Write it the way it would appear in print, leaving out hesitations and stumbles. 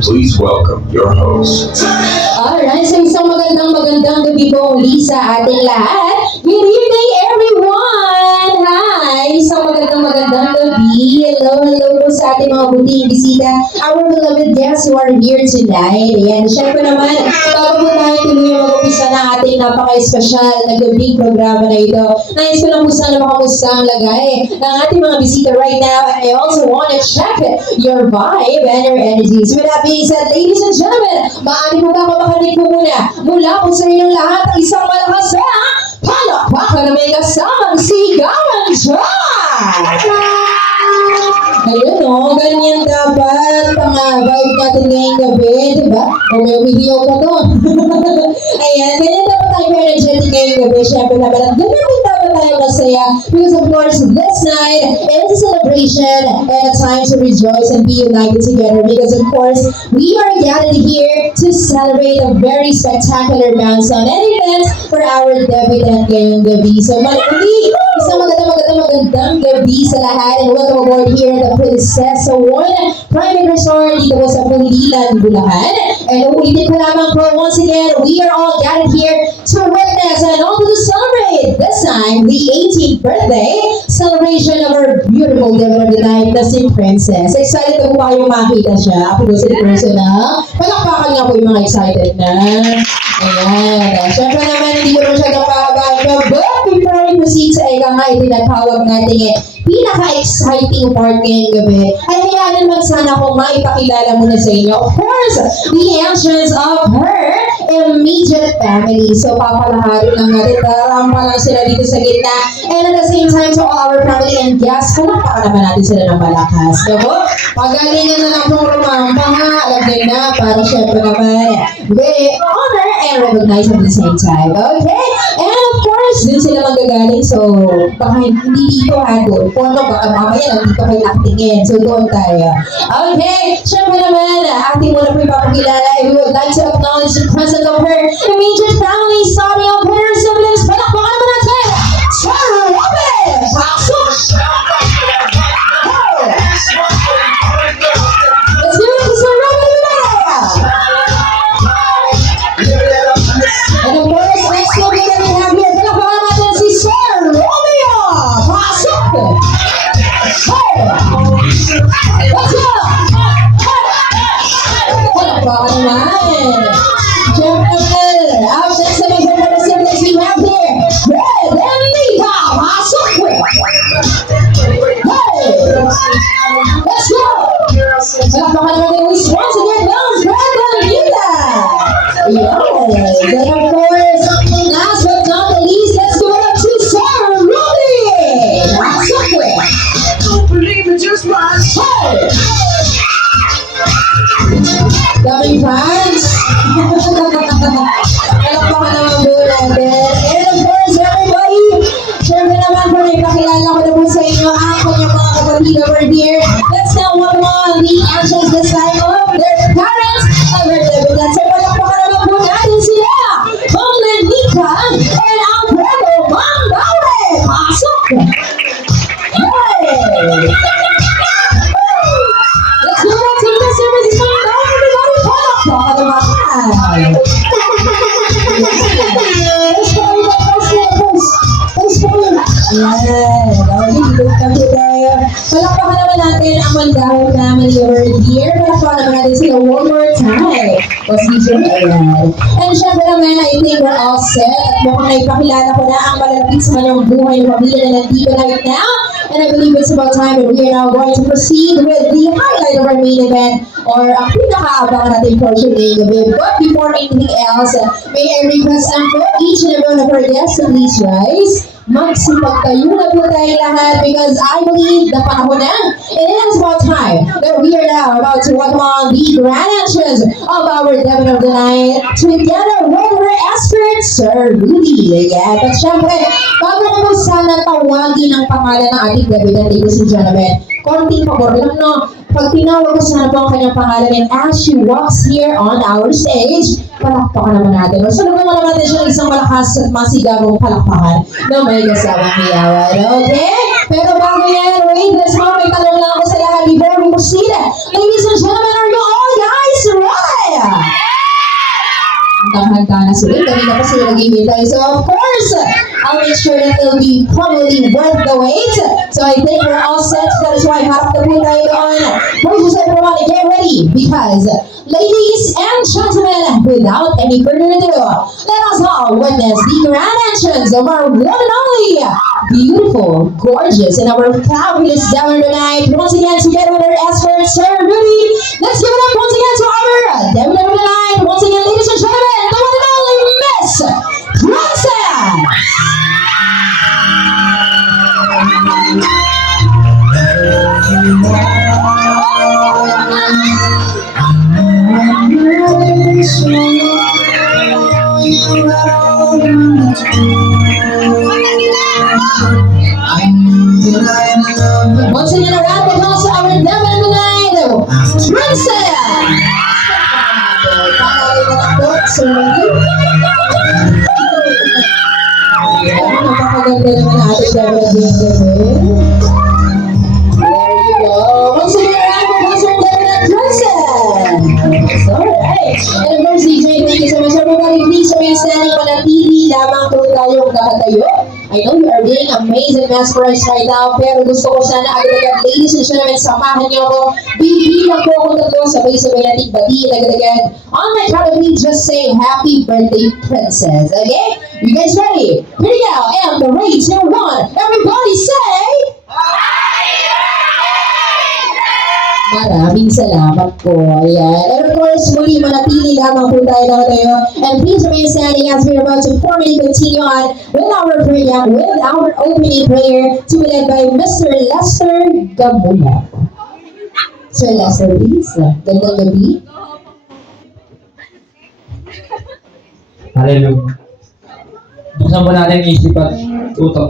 Please welcome your host. Alright, so isang magandang gabi po muli sa ating lahat. Good evening, everyone! Hi! Isang magandang gabi. Hello po sa ating mga buting bisita. Our beloved guests who are here tonight. Ayan, syempre naman, bago po tayo tuloy mag-upisa na ating napaka-espesyal na gabing programa na ito. Nais ko lang po sana makamusta ang lagay ng ating mga bisita right now. And I also want to check your vibe and your energies. With that being said, ladies and gentlemen, maaari po ba makapanig po muna mula po sa inyong lahat ang isang malakas na palakpakan na may kasamang sigawan dyan! Ayun o, ganyan dapat ang vibe natin ngayong gabi, di ba? O may umihiyaw ka doon. Ayan, ganyan dapat tayo energetic ngayong gabi. Siyempre naman, at ganyan din dapat tayo masaya. Because of course, this night is a celebration and a time to rejoice and be united together. Because of course, we are gathered here to celebrate a very spectacular milestone and event for our debutante ngayong gabi. So, muli, isang magandang gabi sa lahat and welcome aboard here at the Princess One Private Resort dito po sa Pulilan, Bulacan. And ulitin ko lamang po, once again, we are all gathered here to witness and also to celebrate this time the 18th birthday celebration of our beautiful devil of the night na si Princess. Excited po ba yung makita siya? Ako po si personal. Palakpakan nga po yung mga excited na. Ayan. Siyempre naman, hindi ko rin siya napahabaan. But before we proceed sa ika nga, itinatawag natin pinaka-exciting part ngayong gabi, ay hayaan naman sana akong maipakilala muna sa inyo. Of course, the entrance of her immediate family. So, papalaharin lang natin. Tarampa lang sila dito sa gitna. And at the same time, to all our family and guests, palakpakan naman natin sila ng malakas. Diba? Pagalingan na lang itong rumampa nga. Alam din na, para syempre naman, we honor and recognize at the same time. Okay? And of course, dun sila magagaling. So, baka hindi dito ha, doon. Kung ano, baka mamaya nandito kayo actingin. So, doon tayo. Okay? Syempre naman, ating muna po ipapakilala. And we would like to acknowledge the presence of her immediate family, starting off with her siblings. Palakpakan naman natin! Sarah Robin! Pasok! Let's do it to Sarah Robin today! And of course, next to me that we have here, palakpakan natin si Sir Romeo! Pasok! Hey! Let's go! Palakpakan naman! Siyempre, out next to me, the siblings we have here, Red and Lita! Pasok! Hey! Let's go! Palakpakan natin once again, Red and Lita! Yes! And of course, last but not the least, let's go up to Sarah Ruby! Pasok! Hey! Daming fans! Palakpakan naman po natin. And of course, everybody, syempre naman po, ipakilala ko na po sa inyo ang kanyang mga kapatid over here. Let's now welcome on the actions this time of their parents and their debutants. So, palakpakan naman po natin sila! Ma'am Lenica and Alfredo Mandawe! Pasok! Hey! Let's go back to the services from now, everybody! Palakpakan naman! Ayan, dito kami tayo. Palakpakan naman natin ang Mandawe family over here. Palakpakan naman natin sila one more time. Procedure, ayan. And syempre naman, I think we're all set. At mukhang naipakilala ko na ang malalapit sa kanyang buhay ng pamilya na nandito right now. And I believe it's about time that we are now going to proceed with the highlight of our main event or ang pinaka-abangan natin portion ngayong gabi. But before anything else, may I request ang po each and every one of our guests to please rise. Magsipagtayo na po tayo lahat because I believe the panahon na. It is about time that we are now about to welcome on the grand entrance of our Devil of the Night together with our expert, Sir Rudy. Yeah, but syempre, bago ko po sana tawagin ang pangalan ng ating debutant, ladies and gentlemen, konting pabor lang, no? Pag tinawag ko sana po ang kanyang pangalan and as she walks here on our stage, palakpakan naman natin. So, naman naman natin siya isang malakas at masigabong palakpakan na may kasama hiyawan. Okay? Pero bago yan, wait, let's go. May tanong lang ako sa lahat before we proceed. Ladies and gentlemen, are you all guys handang-handa na sila. Kanina pa sila nag-iintay. So, of course, I'll make sure that it'll be probably worth the wait. So, I think we're all set. That is why harap na po tayo doon. First, everyone, get ready. Because, ladies and gentlemen, without any further ado, let us all witness the grand entrance of our one and only beautiful, gorgeous, and our fabulous Devil tonight. Once again, together with our expert, Sir Ruby, let's give it up once again to our Devil tonight. Once again, ladies and gentlemen, the one and only Miss Princess! Once again, a round of applause to our Devil tonight, Princess! Napakaganda naman natin Devil Devil. There you go. Once again, a round of applause for Devil Princess! Alright. And of course, DJ, thank you so much. Everybody, please remain standing. Manatili lamang po tayong nakatayo. I know you are being amazed and mesmerized right now, pero gusto ko sana agad-agad, ladies and gentlemen, samahan niyo ako. Bibilang po ako tatlo, sabay-sabay natin batiin agad-agad. On my count of three, just say, Happy Birthday, Princess. Okay? You guys ready? Here we go. And the rates are one. Everybody say... Maraming salamat po. Ayan. And of course, muli manatili lamang po tayo nakatayo. And please remain standing as we're about to formally continue on with our program, with our opening prayer to be led by Mr. Lester Gamula. Sir Lester, please. Gandang gabi. Hallelujah. Buksan po natin ang isip at utak.